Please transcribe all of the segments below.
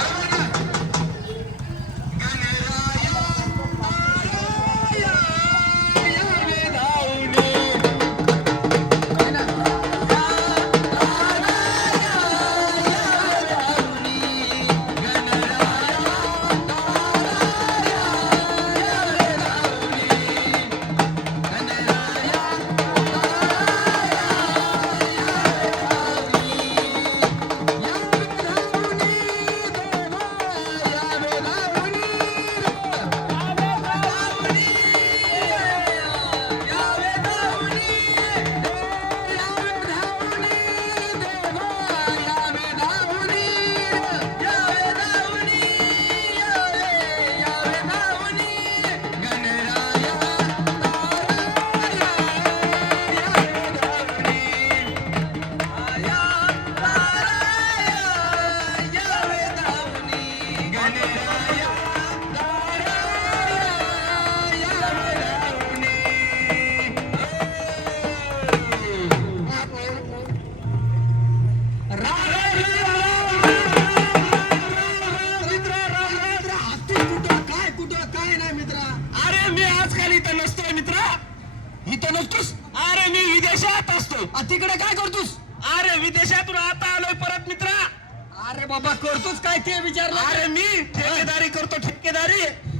I don't know.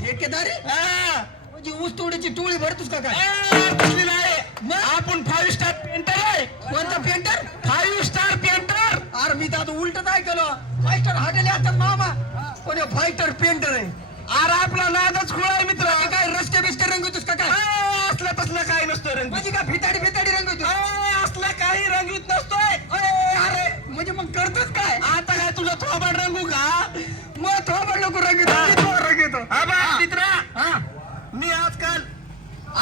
ठेकेदारी. म्हणजे ऊस तोडीची टोळी भरतोस का काय? ए, कसली नाही. आपण फाईव्ह स्टार पेंटर आहे. कोणता पेंटर फाईव्ह स्टार पेंटर अरे मी तर आता उलट काय केलं. फायटर हॉटेल आता मामा. पण फायटर पेंटर आहे? अरे आपला नादच खुळा आहे मित्र. काय रस्ते बिस्ते रंगवतोस का काय? असलं तसलं काही नसतं रंग म्हणजे का भिताडी भिताडी रंगवतोस? असलं काही रंगीत नसतोय. अरे अरे म्हणजे मग करतोस काय? आता काय तुझं थोबाड रंगू का? मग थोबड नको रंगवतो मी तो रंगवतो बा, मित्र हा. मी आजकाल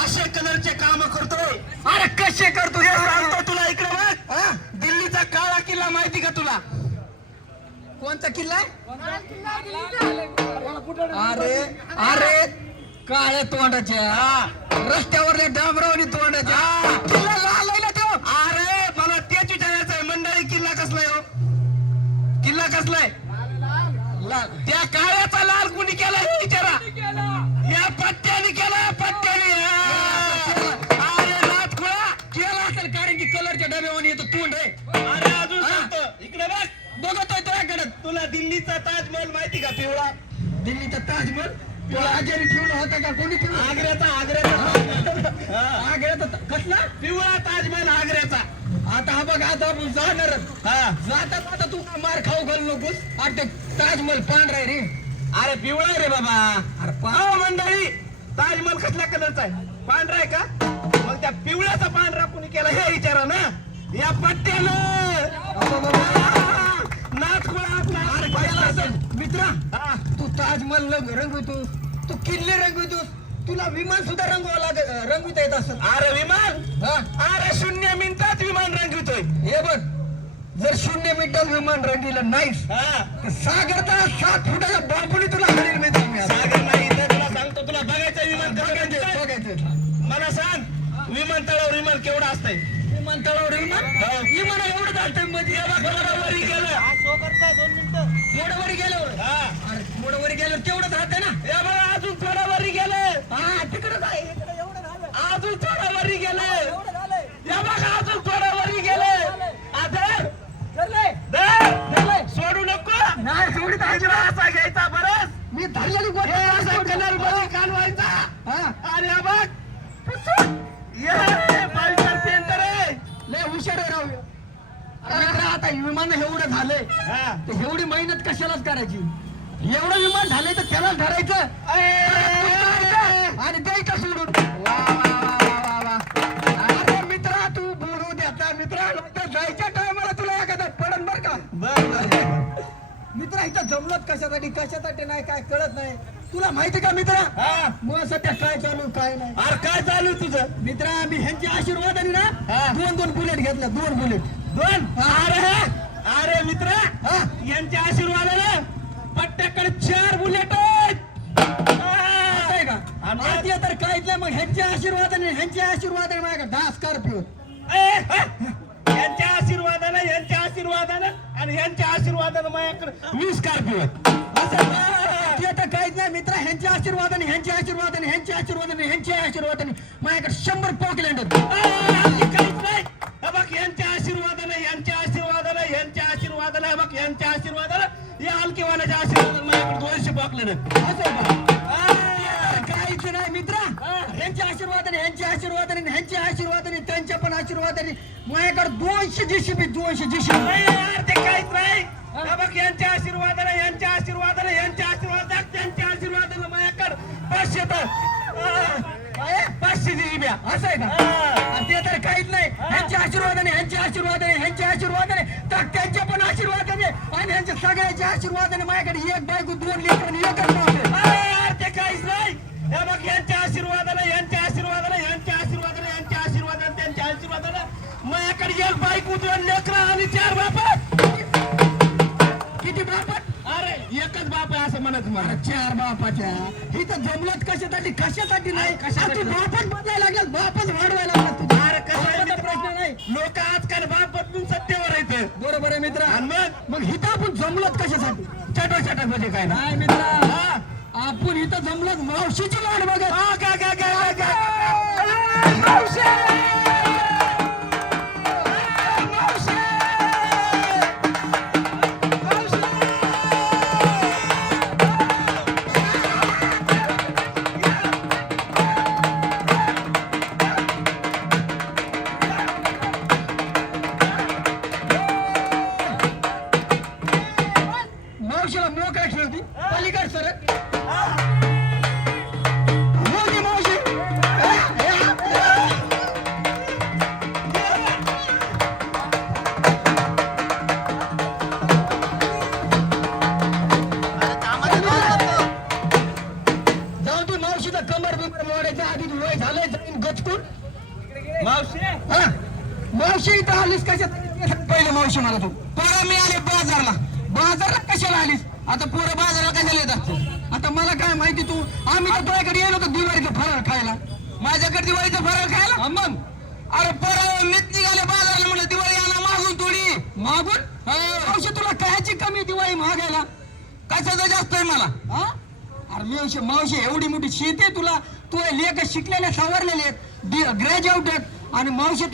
असे कलरचे काम करतोय. अरे कसे करतो हे सांगतो तुला इकडे बघ? दिल्लीचा काळा किल्ला माहिती का तुला? कोणता किल्ला आहे? अरे अरे काळ्या तोंडाच्या. रस्त्यावरल्या डांबरावनी तोंडाच्या. किल्ला लाल आहे ना तो? अरे मला तेच विचारायचं आहे मंडळी किल्ला कसलाय हो? किल्ला कसलाय त्या काळ्याचा लाल कुणी केला हे विचारा या पट्ट्याने केला पट्ट्याने. हा. अरे नाथ खुळा केला असेल कारण की कलरच्या डब्यावर येतो तोंड आहे. अरे अजून. सांगतो. इकडे बघ. बघतोय तुझ्याकडे तुला दिल्लीचा ताजमहल माहिती का पिवळा? दिल्लीचा ताजमहल? तुला आजारी ठेवलं होता का? कोणी आग्र्याचा आग्र्याचा. आग्र्यात कसला? पिवळा ताजमहल आग्र्याचा आता हा बघ आता आपण जाणार. हा. जाता तू मार खाऊ घालू नकोस. अरे ते ताजमहल पांढरा आहे रे. अरे पिवळा आहे रे बाबा. अरे पा पाहा मंडळी. ताजमहल कसल्या कलरचा आहे? पांढरा आहे का? मग त्या पिवळ्याचा पांढरा कुणी केला हे विचारा ना. या पट्ट्यानं. नाथ खुळा आपला. अरे मित्रा. हा. तू ताजमहल रंग रंगवतोस. तू किल्ले रंगवतोस. तुला विमान सुद्धा रंगवा लाग रंगविता येत असत अरे विमान? हा. अरे शून्य मिनिटात विमान रंगवितोय. हे बघ जर शून्य मिनिटात विमान रंगीलं नाहीस हा. तर सागरचा सात फुटाच्या बांबुनी तुला हाणेल मी. सागर नाही इथं तुला सांगतो तुला बघायचं विमान कसं बघायचं रंगवितोय? बघायचं मला सांग विमानतळावर विमान केवढं असतंय? विमानतळावर विमान? हो. विमान एवढं चालतंयमध्ये हे गेलं. मोडवरी गेल्यावर? हा. अरे मोडवरी गेल्यावर तेवढंच राहते ना? हे बघा अजून थोडं वरी आहे अजिबात असा घ्यायचा? बरं मी धरलेली गोष्ट असा नाही कलर सोडत. मध्ये कालवायचा अरे बघ. ये बाईकर पेंटर आहे. लय हुशार आहे राव अरे मित्रा, आता विमान एवढं हा. तर एवढी मेहनत कशालाच करायची? एवढं विमान झालंय तर त्यालाच धरायचं. आणि द्यायचं सोडून. इथं जमलत कशासाठी? कशासाठी नाही? काय कळत नाही. तुला माहिती का मित्रा? मग सध्या काय चालू काय नाही. अरे काय चालू तुझ तुझं? मित्रा मी आशीर्वाद आणि ना दोन दोन बुलेट घेतल्या. दोन बुलेट. दोन? अरे अरे मित्र हा. यांच्या आशीर्वादाने पट्ट्याकडे चार बुलेट आहेत. का? तर काय मग ह्यांच्या आशीर्वादाने ह्यांच्या आशीर्वादाने माझ्याकडे दहा स्कॉर्पिओ यांच्या आशीर्वादानं यांच्या आशीर्वादानं आणि यांच्या आशीर्वादानं माझ्याकडे वीस स्कॉर्पिओ काहीच नाही मित्र. ह्यांच्या आशीर्वादाने ह्यांच्या आशीर्वादाने ह्यांच्या आशीर्वादाने ह्यांच्या आशीर्वादाने माझ्याकडे शंभर पॉकलँड काहीच नाही. बघ यांच्या आशीर्वादानं यांच्या आशीर्वादानं यांच्या आशीर्वादाला बघ यांच्या आशीर्वादाला या हलकेवाल्याच्या आशीर्वादाने माझ्याकडे दोनशे पॉकलँड असं काहीच नाही मित्र. ह्यांच्या आशीर्वादाने ह्यांच्या आशीर्वादाने आणि ह्यांच्या आशीर्वादाने त्यांच्या पण आशीर्वादाने माझ्याकडे दोनशे जीसीबी दोनशे जीसीबी ते काहीच नाही. बघ यांच्या आशीर्वादानं यांच्या आशीर्वादानं यांच्या आशीर्वादानं त्यांच्या आशीर्वादानं माझ्याकडे पाचशे तर. पाचशे जिबी असं आहे का? ते तर काहीच नाही. ह्यांच्या आशीर्वादाने ह्यांच्या आशीर्वादाने ह्यांच्या आशीर्वादाने. तर त्यांच्या पण आशीर्वादाने आणि ह्यांच्या सगळ्यांच्या आशीर्वादाने माझ्याकडे एक बायको दोन आणि एकच ते काहीच नाही. हे बघ यांच्या आशीर्वादानं यांच्या आशीर्वादानं यांच्या आशीर्वादानं यांच्या आशीर्वादानं त्यांच्या आशीर्वादानं माझ्याकडे एक बाईक उतरून लेकरं आणि चार बाप. किती बापट अरे एकच बाप आहे असं म्हणत मला चार बापाच्या. ही तर जमलत कशासाठी? कशासाठी नाही? कशासाठी? बापच बदलायला लागलास. बापच वाढवायला लागलास तुझा अरे बापाचा प्रश्न नाही. लोक आजकाल बाप बदलून सत्तेवर येत बरोबर आहे मित्र. आणि मग? मग हिथं आपण जमलत कशासाठी? चटो चटक म्हणजे काय नाही मित्र. आपण इथं जमलत मावशीची का, का. मावशी!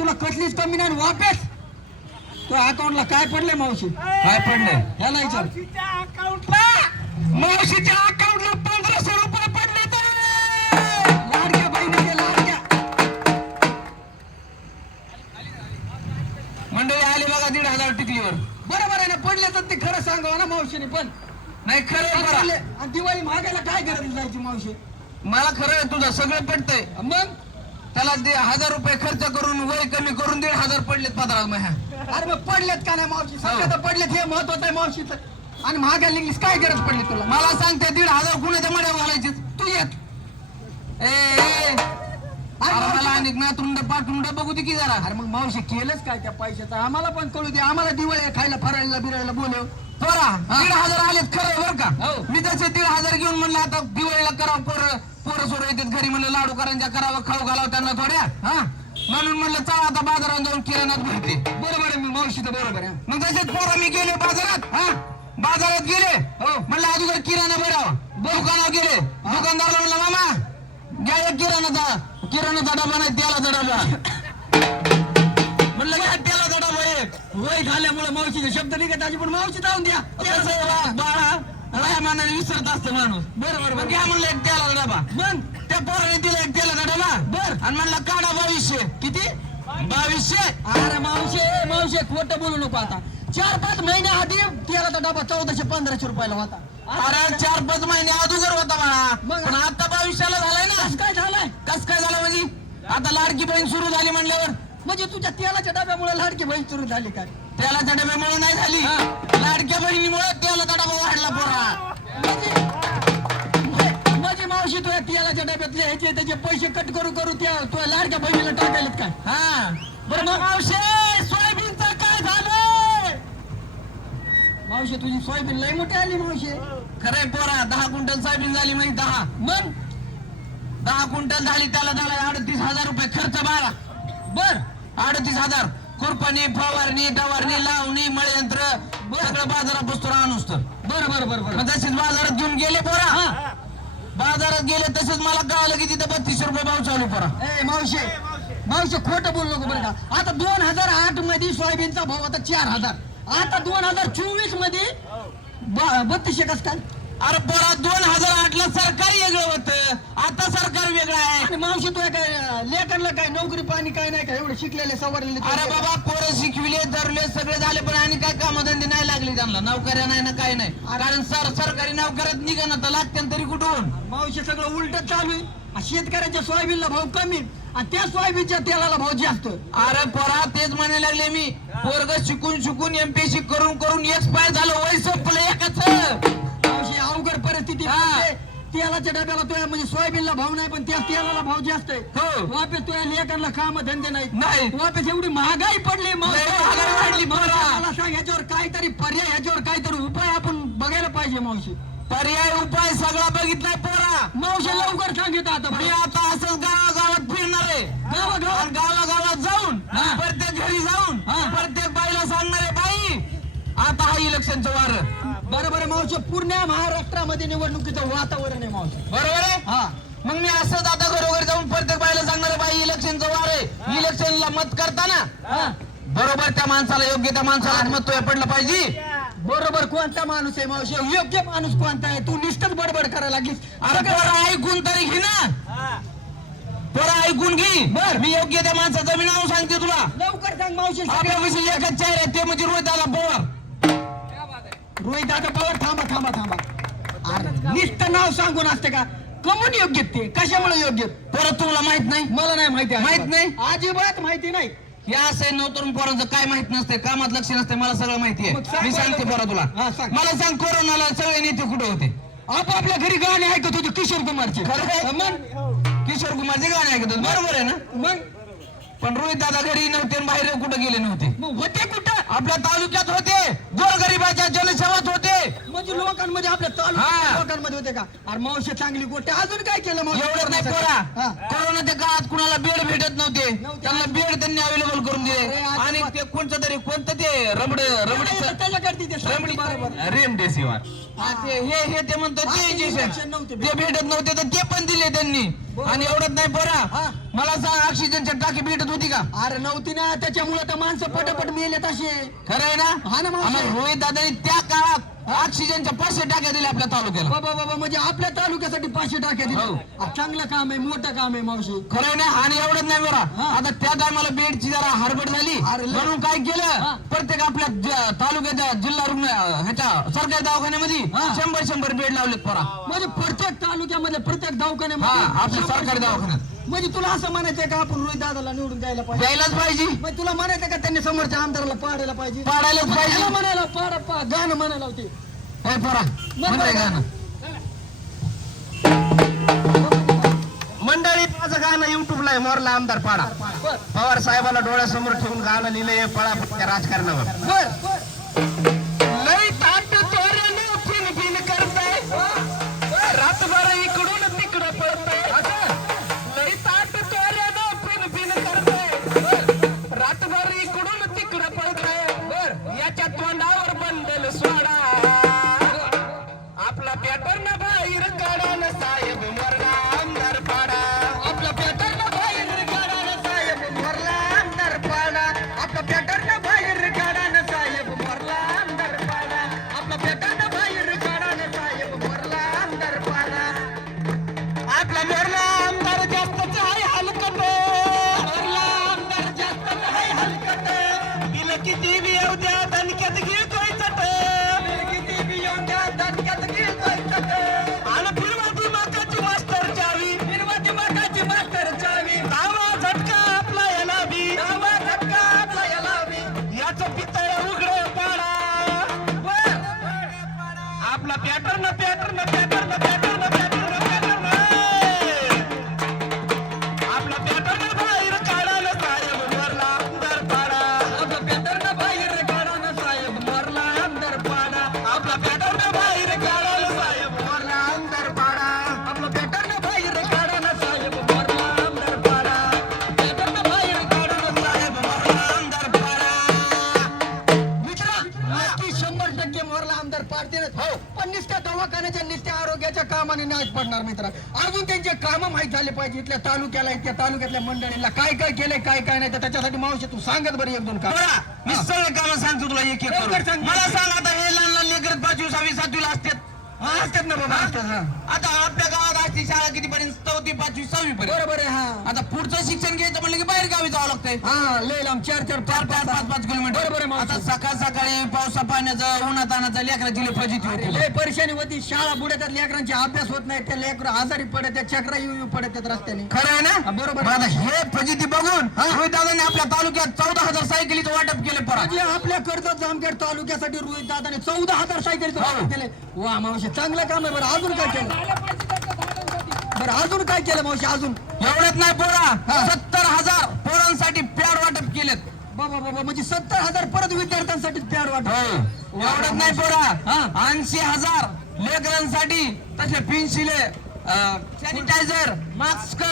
तुला कसलीच कमी नाही वापस? तो अकाउंटला काय पडले मावशी? काय पडले ह्याला विचार. मावशीच्या अकाउंटला मावशीच्या अकाउंटला पंधराशे रुपये पडले तर! लाडक्या बहिणीचे लाडक्या. मंडळी आली बघा दीड हजार टिकलीवर. बरोबर आहे ना पडले तर ते खरं सांगावं ना मावशीने पण. नाही खरं दिवाळी मागायला काय गरज जायची मावशी? मला खरं आहे तुझं सगळं पडतंय. मग? त्याला दे हजार रुपये खर्च करून वय कमी करून दीड हजार पडलेत पदरात माझ्या अरे मग पडलेत का नाही मावशी? सगळं तर पडलेत हे महत्वाचं आहे मावशीचं आणि महागायला निघलीस काय गरज पडली तुला? मला सांगते दीड हजार कुणाच्या मड्या घालायचे तू येत ए, मला आणि तुंड पाटुंड बघू दे की जरा. अरे मग मावशी केलंच काय त्या पैशाचं? आम्हाला पण कळू दे. आम्हाला दिवाळी खायला फरायला बिरायला बोलव. बरा दीड हजार आलेत खरं बरं का? मी तसे दीड हजार घेऊन म्हणलं आता दिवाळीला करावं पोरं सोरं येतात घरी म्हणलं लाडू करंजा करावं खाऊ घालावं त्यांना थोड्या हा? म्हणून म्हणलं चला आता बाजारात जाऊन किराणात भरते बरोबर आहे मी मावशी तर बरोबर आहे. मग तसेच पोरं मी गेले बाजारात हा? बाजारात गेले. हो. म्हणलं अगोदर किराणा भरावा. दुकानावर गेले. दुकानदारला म्हणलं मामा घ्या एक किराणाचा किराणाचा डबा नाही त्याला डबा म्हणलं घ्या त्याला डबा एक वय झाल्यामुळे मावशीचे शब्द निघत आजी पण मावशी जाऊन द्या. बाळा. वयामानाने विसरत असते माणूस. बरोबर बरं घ्या म्हणलं एक त्याला डबा. मग? त्या पोराने दिला एक त्याला डबा. बर. आणि म्हणलं काढा बावीसशे. किती? बावीसशे? अरे मावशे मावशे खोटं बोलू नको आता. चार पाच महिने आधी तेलाचा डबा चौदाशे पंधराशे रुपयाला होता. अरे चार पाच महिने अगोदर होता बाळा. पण आता बावीसशेला झालाय ना. कस काय झालाय? कस काय झालं म्हणजे? आता लाडकी बहीण सुरू झाली म्हणल्यावर. म्हणजे तुझ्या तेलाच्या डब्यामुळे लाडकी बहीण सुरू झाली काय तेलाच्या डब्यामुळे नाही झाली. लाडक्या बहिणीमुळे तेलाचा डबा वाढला पोरा. माझी मावशी तुझ्या तेलाच्या डब्यातले ह्याचे त्याचे पैसे कट करू करू त्या तुझ्या लाडक्या बहिणीला टाकायलेत काय? हा. बरं मग मावशे सोयाबीनचं काय झालं मावशी तुझी सोयाबीन लय मोठी आली मावशी. खरंय पोरा दहा क्विंटल सोयाबीन झाली म्हणजे दहा. मग? दहा क्विंटल झाली त्याला झाला अडतीस हजार रुपये खर्च बारा. बर. अडतीस हजार. खुरपणी फवारणी डवारणी लावणी मळयंत्र सगळं बाजारात पुस्तक आणूस तर बरं बरं बरं बरं. तसेच बाजारात घेऊन गेले पोरा. बाजारात गेले तसेच मला कळालं की तिथं बत्तीसशे रुपये भाव चालू पोरा. ए मावशे. मावशे. खोटं बोलू नको बरं का. आता दोन हजार आठमध्ये सोयाबीनचा भाव आता चार हजार. आता दोन हजार चोवीसमध्ये बत्तीसशे कस काय? अरे पोरा दोन हजार आठ ला सरकार वेगळं होतं. आता सरकार वेगळं आहे. आणि मावशी तुला काय लेकरला काय नोकरी पाणी काय नाही का? एवढे शिकलेले सवरलेले अरे बाबा पोरं शिकविले धरले सगळे झाले पण आणि काय कामधंदे नाही लागले त्यांना. नोकऱ्या नाही ना काय नाही. कारण सर सरकारी नोकऱ्यात निघा तर लागते तरी कुठून? मावशी सगळं उलट चालू आहे. शेतकऱ्याच्या सोयाबीनला भाव कमी आणि त्या सोयाबीनच्या तेलाला भाव जास्त अरे पोरा तेच म्हणायला लागले मी. पोरग शिकून शिकून एमपीएससी करून करून एक्सपायर झालं वय संपलं तेलाच्या डब्याला तुझ्या म्हणजे सोयाबीनला भाव नाही पण त्या तेलाला भाव जास्त आहे हो. वापस तुझ्या लेकरला काम धंदे नाही. वापस एवढी महागाई पडली महागाई. मला सांग ह्याच्यावर काहीतरी पर्याय ह्याच्यावर काहीतरी उपाय आपण बघायला पाहिजे मावशी पर्याय उपाय सगळा बघितलाय पोरा मावशी लवकर सांगित आता मी आता असंच गावागावात फिरणार आहे गावागावात? जाऊन. प्रत्येक घरी जाऊन. प्रत्येक बाईला सांगणार आहे बाई आता हा इलेक्शनचं वार बरं बरं मावशी. पूर्ण महाराष्ट्रामध्ये निवडणुकीचं वातावरण आहे मावशी. बरोबर आहे? हा. मग मी असंच आता घरोघरी जाऊन प्रत्येक बाईला सांगणार बाई इलेक्शनचं वार आहे. इलेक्शनला मत करताना बरोबर त्या माणसाला योग्य त्या माणसाला मत पडलं पाहिजे. बरोबर कोणता माणूस आहे मावशी? योग्य माणूस कोणता आहे? तू निष्ठच बडबड करायला लागलीस. अरे पोरं ऐकून तरी घे ना. पोरं ऐकून घे. बर. मी योग्य त्या माणसाचं मी नाव सांगते तुला. लवकर सांग मावशी. आपल्या विषयी एकच चेहरा आहे, ते म्हणजे रोहित आला पवार रोहित दादा पवार थांबा थांबा थांबा अरे निष्ठ नाव सांगून असते का कमून योग्य ते कशामुळे योग्य? परत तुला माहीत नाही मला नाही माहिती माहीत. नाही? अजिबात माहिती नाही हे असं आहे नवतरुण पोरांचं काय माहीत नसते कामात लक्ष नसते मला सगळं माहिती मग आहे सांग मी बरं सांगते. पोरा तुला हा, सांग. मला सांग कोरोनाला सगळे नेते कुठे होते आपापल्या घरी गाणे ऐकत होते किशोर कुमारचे खरं? मग किशोर कुमारचे गाणे ऐकत होते बरोबर आहे ना मग पण रोहित दादा घरी नव्हते आणि बाहेर कुठे गेले नव्हते. मग होते कुठं? आपल्या तालुक्यात होते. गोरगरिबाच्या जनसेवात होते. म्हणजे लोकांमध्ये आपल्या तालुक्यात हा. लोकांमध्ये होते का? अरे मावशी चांगली गोष्ट आहे. अजून काय केलं मावशी? एवढंच नाही हा. पोरा. कोरोनाच्या काळात कुणाला बेड भेटत नव्हते. नव्हते. त्यांना बेड त्यांनी अवेलेबल करून दिले. अरे, आणि ते कोणतं तरी कोणतं ते रबड रबड नाही, त्याच्याकडे ते सांगते बरोबर. रेमडेसिवीर ते हे. हे ते म्हणतो हा, ते ते इंजेक्शन injection नव्हते. ते भेटत नव्हते तर ते पण दिले त्यांनी. बरोबर. आणि एवढंच नाही पोरा. हा. मला सांग ऑक्सिजनच्या टाकी भेटत होती का? अरे नव्हती ना त्याच्यामुळे तर माणसं पटापट मेलेत असे. खरं आहे ना? हा ना, मावशी. आम्हाला रोहित दादानी त्या काळात ऑक्सिजनच्या पाचशे टाक्या दिल्या आपल्या तालुक्याला. बाबा बाबा म्हणजे आपल्या तालुक्यासाठी पाचशे टाक्या दिले हो. चांगलं काम आहे मोठं काम आहे मावशी. खरं आहे ना? आणि एवढंच नाही बरा. हा. आता त्या टायमाला बेडची जरा हडबड झाली. अरे लय. म्हणून काय हा. केलं प्रत्येक आपल्या ज- तालुक्याच्या जिल्हा रुग्ण ह्याच्या सरकारी दवाखान्यामध्ये हा. शंभर शंभर बेड लावलेत पोरा. म्हणजे प्रत्येक तालुक्यामध्ये प्रत्येक हा दवाखान्यामध्ये आपल्या सरकारी दवाखान्यात. म्हणजे तुला असं म्हणायचंय का आपण रोहित दादाला निवडून द्यायला पाहिजे? द्यायलाच पाहिजे. मग तुला म्हणायचं का त्यांनी समोरच्या आमदाराला पाडायला पाहिजे? पाडायलाच त्याला पाहिजे. म्हणायला पाडा पा गाणं म्हणायला होते. हे पोरा. म्हणताय गाणं. मंडळी माझं गाणं युट्यूबला आहे. मोरला आमदार पाडा. पवार साहेबाला डोळ्यासमोर ठेवून गाणं लिहिलंय. पळापळच्या राजकारणावर. बर. आपला पॅटर्न बाहेर तालुक्यातल्या मंडळीला काय काय केलंय काय काय नाही तर त्याच्यासाठी मावशी तू सांगत बरं एक दोन काम. बरं, मी सगळं काम सांगतो तुला एक एक लवकर करून. सांग. मला सांग आता हे लहान लहान लेकर पाचवी सहावी सातवीला असतात. हा असतात ना बाबा असतात हा. आता आपल्या गावात असते शाळा किती पर्यंत चौथी पाचवी सहावी पर्यंत. बरोबर आहे हा. आता पुढचं शिक्षण घ्यायचं म्हणलं की बाहेर गावी जावं लागतंय. हा लय लांब चार चार चार पाच पाच पाच किलोमीटर. बरोबर आहे मावशी. आता सकाळ सकाळी पावसा पाण्याचं उन्हात आणाचं लेकराची लय फजिती होती लय परेशानी होती. शाळा बुडतात लेकरांचे अभ्यास होत नाही. ते लेकर आजारी पडत आहेत, चक्रा येऊ येऊ पडत आहेत रस्त्याने. खरं आहे हा, ना बरोबर. मग आता हे फजिती बघून रोहित दादाने आपल्या तालुक्यात चौदा हजार सायकलीचं वाटप केलं परत म्हणजे आपल्या कर्जत जामखेड तालुक्यासाठी रोहित दादाने चौदा हजार सायकल हो. केले. वा मावशी चांगलं काम आहे बरं. अजून काय केलं? बरं अजून काय केलं मावशी अजून? एवढ्यात नाही पोरा सत्तर हजार पोरांसाठी पॅड वाटप केलेत. बाबा बाबा म्हणजे सत्तर हजार परत विद्यार्थ्यांसाठी पॅड वाटत एवढ्यात नाही पोरा. ऐंशी हजार लेकरांसाठी तसे पिन्सिले सॅनिटायझर मास्क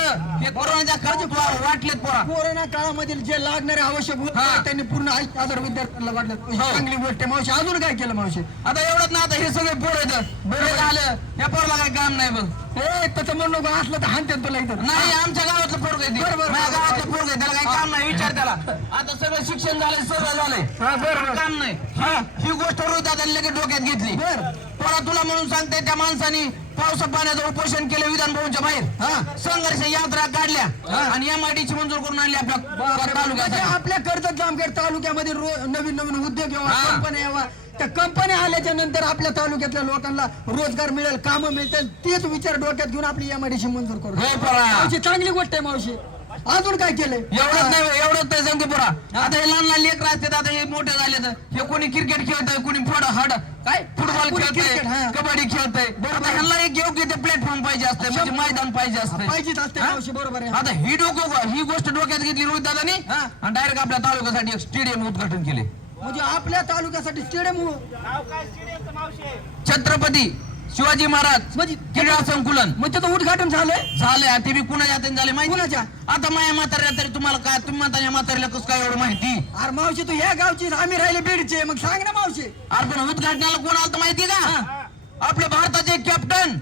हे कोरोनाच्या खर्च वाटलेत पोरा. कोरोना काळामधील जे लागणारे आवश्यक होते हा. त्यांनी पूर्ण हजार विद्यार्थ्यांना वाटलं ही हो. चांगली गोष्ट मावशी. अजून काय केलं मावशी? आता एवढ्यात ना आता हे सगळे पोर येत बरं झालं या पोराला काही काम नाही बघ. ए तसं म्हणू नको असलं तर हाणतात तुला इथं. नाही आमच्या गावातलं पोरग आहे. बरोबर. गावातलं पोरग आहे त्याला काही काम नाही विचार त्याला. आता सगळं शिक्षण झालंय सगळं झालंय. हा. काम नाही. हा, ही गोष्ट रोज दादा लगेच डोक्यात घेतली. बर. पोरा तुला म्हणून सांगते त्या माणसाने पावसा पाण्याचं उपोषण केलं विधान भवनच्या बाहेर. हा. संघर्ष यात्रा काढल्या. आणि एमआयडीची मंजूर करून आणली आपल्या म्हणजे तालुक्यात आपल्या कर्जत जामखेड तालुक्यामध्ये नवीन नवीन उद्योग यावा. कंपन्या यावा. त्या कंपन्या आल्याच्यानंतर आपल्या तालुक्यातल्या लोकांना रोजगार मिळेल कामं मिळतील तेच विचार डोक्यात घेऊन आपली एमआयडीसी मंजूर करू चांगली गोष्ट आहे मावशी. अजून काय केलंय? एवढंच नाही एवढंच नाही सांगते पोरा. आता हे लहान लहान लेकर असतात आता हे मोठे झाले तर. हे कोणी क्रिकेट खेळतंय कोणी फड हड. काय? फुटबॉल कोणी खेळतंय cricket, हा. कबड्डी खेळतंय. आता ह्यांना एक योग्य ते प्लॅटफॉर्म पाहिजे असते म्हणजे मैदान पाहिजे असते. पाहिजेच असते हा? मावशी बरोबर आहे. आता ही डोकं ही गोष्ट डोक्यात घेतली रोहित दादानी हा. आणि डायरेक्ट आपल्या तालुक्यासाठी एक स्टेडियम उद्घाटन केले. म्हणजे आपल्या तालुक्यासाठी स्टेडियम नाव काय स्टेडियमचं मावशे? छत्रपती. शिवाजी महाराज म्हणजे क्रीडा संकुलन. मग त्याचं उद्घाटन झालंय? झाले ते बी कुणाच्या हाताने झाले माहिती? कुणाच्या? आता माझ्या म्हाताऱ्या तरी तुम्हाला काय तुम्ही म्हणता या म्हाताऱ्याला कसं काय एवढं माहिती? अरे मावशी तू ह्या गावची आम्ही राहिले बीडचे. मग सांग ना मावशी. अरे पण उद्घाटनाला कोण आलं माहिती का? आपले भारताचे कॅप्टन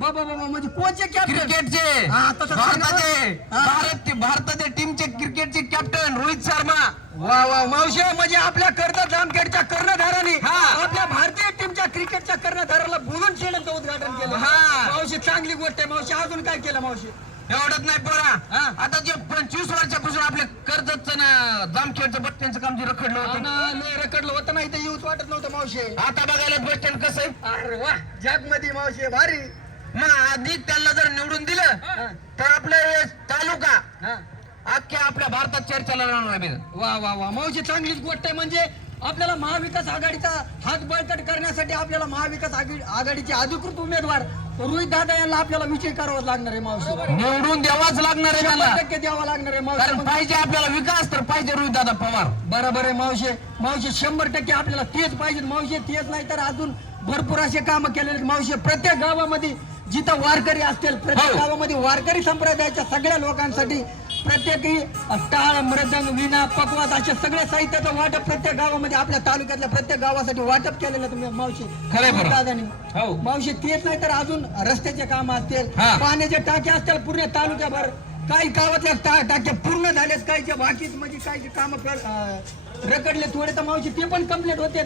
बाबा बाबा म्हणजे कोणचे कॅप्टन क्रिकेटचे. हा, तसं सांगा ना. भारताचे. हा. भारत भारताच्या टीमचे क्रिकेटचे कॅप्टन रोहित शर्मा. वा वा मावशी म्हणजे आपल्या कर्जत जामखेडच्या कर्णधाराने हा. आपल्या भारतीय क्रिकेटच्या कर्णधाराला बोलून स्टेडियमचं उद्घाटन केलं. हा. मावशी चांगली गोष्ट आहे मावशी. अजून काय केलं मावशी? एवढंच नाही हा. पोरा आता जे पंचवीस वर्षापासून आपल्या कर्जतचं ना जामखेडचं बट्ट्यांचं काम जे रखडलं होतं. ना, लय होतं नाही तर येऊच वाटत नव्हतं मावशी. आता बघायला बस स्टँड कसं आहे. अरे वा जगमध्ये मावशी भारी. मग अधिक त्यांना जर निवडून दिलं तर आपला हे तालुका हा. अख्ख्या आपल्या भारतात चर्चेला राहणार आहे. वा वा वा. मावशी चांगलीच गोष्ट आहे. म्हणजे आपल्याला महाविकास आघाडीचा हात बळकट करण्यासाठी आपल्याला महाविकास आघाडी- आघाडीचे अधिकृत उमेदवार रोहित दादा यांना आपल्याला विजय करावाच लागणार आहे मावशी. निवडून द्यावाच लागणार आहे त्यांना. टक्के द्यावा लागणार आहे मावशी. कारण पाहिजे आपल्याला विकास तर पाहिजे रोहित दादा पवार. बरोबर आहे मावशी. मावशी शंभर टक्के आपल्याला तेच पाहिजे. मावशी तेच नाही तर अजून भरपूर असे काम केलेले. मावशी. प्रत्येक गावामध्ये जिथं वारकरी असतील प्रत्येक हो. गावामध्ये वारकरी संप्रदायाच्या सगळ्या लोकांसाठी प्रत्येकी टाळ मृदंग विना पकवास असे सगळे साहित्याचं वाटप प्रत्येक गावामध्ये आपल्या तालुक्यातल्या प्रत्येक गावासाठी वाटप केलेलं तुम्ही मावशी. दादानी हो. मावशी तेच नाही तर अजून रस्त्याचे काम असतील. पाण्याचे टाके असतील पूर्ण तालुक्याभर काही गावातल्या टा- टाके पूर्ण झालेत काहीचे बाकीच म्हणजे काहीचे काम रकडले थोडे तर मावशी ते पण कंप्लीट होते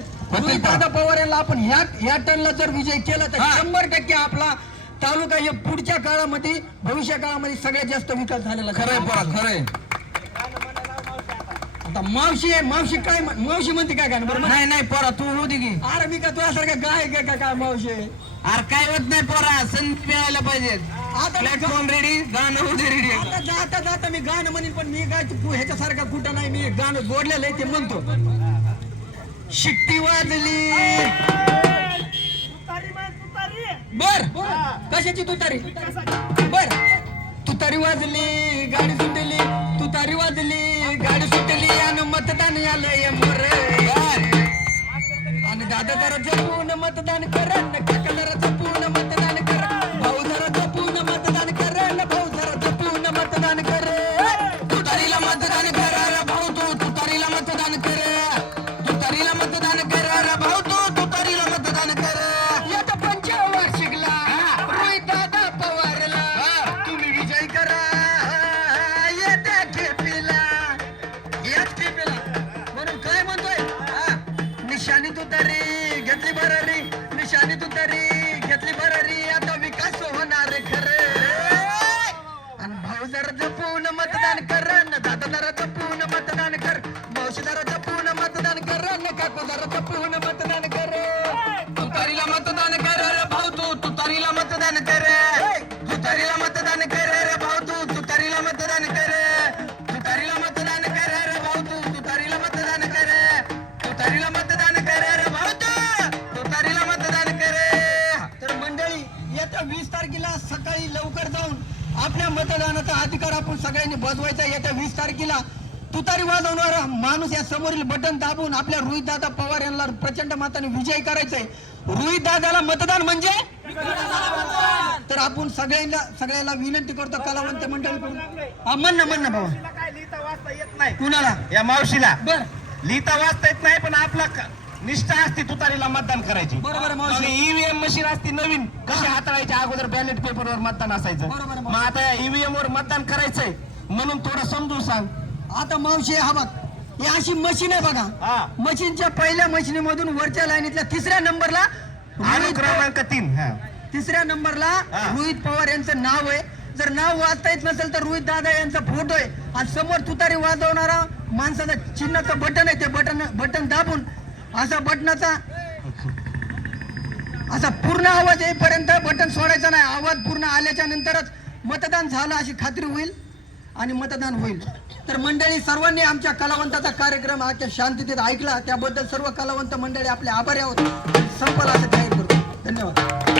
दादा पवार यांना आपण ह्या ह्या टनला जर विजय केला तर. शंभर टक्के आपला तालुका हे पुढच्या काळामध्ये भविष्य काळामध्ये सगळ्यात जास्त विकास झालेला आहे. खरंय पोरा खरंय. आता मावशी आहे मावशी काय म्हण- मावशी म्हणते काय काय बरं नाही नाही पोरा तू होती की. अरे मी का तुझ्यासारखं गाय काय काय काय मावशी? आहे? अरे काय होत नाही पोरा संधी मिळायला पाहिजे. आता मी प्लॅटफॉर्म रेडी गाणं दे रेडी आता जाता जाता मी गाणं म्हणेन पण मी काय तू ह्याच्यासारखा कुठं नाही मी गाणं जोडलेलं आहे ते म्हणतो. शिट्टी वाजली. बर. कशाची तुतारी? बर. तुतारी वाजली गाडी सुटली. तुतारी वाजली गाडी सुटली आणि मतदान आले मोर. आणि दादा जरा जपून मतदान करण काका जरा जपून मतदान कर. भाऊ जरा जपून मतदान करण भाऊ जरा जपून मतदान कर. सकाळी लवकर जाऊन आपल्या मतदानाचा अधिकार आपण सगळ्यांनी बजवायचा येत्या वीस तारखेला तुतारी वाजवणारा माणूस या समोरील बटन दाबून आपल्या रोहित दादा पवार यांना प्रचंड मताने विजयी करायचंय. रोहित दादाला मतदान म्हणजे? तर आपण सगळ्यांना सगळ्याला विनंती करतो कलावंत मंडळीकडून. हा म्हण ना म्हण ना काय लिहिता वाचता येत नाही? कुणाला? या मावशीला. बर. लिहिता वाचता येत नाही पण आपला निष्ठा असते तुतारीला मतदान करायची. बरोबर मावशी. ईव्हीएम मशीन असते नवीन कशी हाताळायची? अगोदर बॅलेट पेपरवर मतदान असायचं. बरोबर मग आता या ईव्हीएम वर मतदान करायचंय. म्हणून थोडं समजून सांग. आता मावशी हा बघ. ही अशी मशीन आहे हा. बघा मशीनच्या पहिल्या मशीनीमधून वरच्या लाईनीतल्या तिसऱ्या नंबरला रोहित पवार- क्रमांक तीन हा. तिसऱ्या नंबरला हा. रोहित पवार यांचं नाव आहे. जर नाव वाचता येत नसेल तर रोहित दादा यांचा फोटो आहे. आणि समोर तुतारी वाजवणारा माणसाचं चिन्हाचं बटन आहे. ते बटन बटन दाबून असा बटनाचा असा पूर्ण आवाज येईपर्यंत बटन सोडायचा नाही. आवाज पूर्ण आल्याच्या नंतरच मतदान झालं अशी खात्री होईल आणि मतदान होईल. तर मंडळी सर्वांनी आमच्या कलावंताचा कार्यक्रम आजच्या शांततेत ऐकला. त्याबद्दल सर्व कलावंत मंडळी आपले आभारी आहोत. संपला असं जाहीर करतो. धन्यवाद.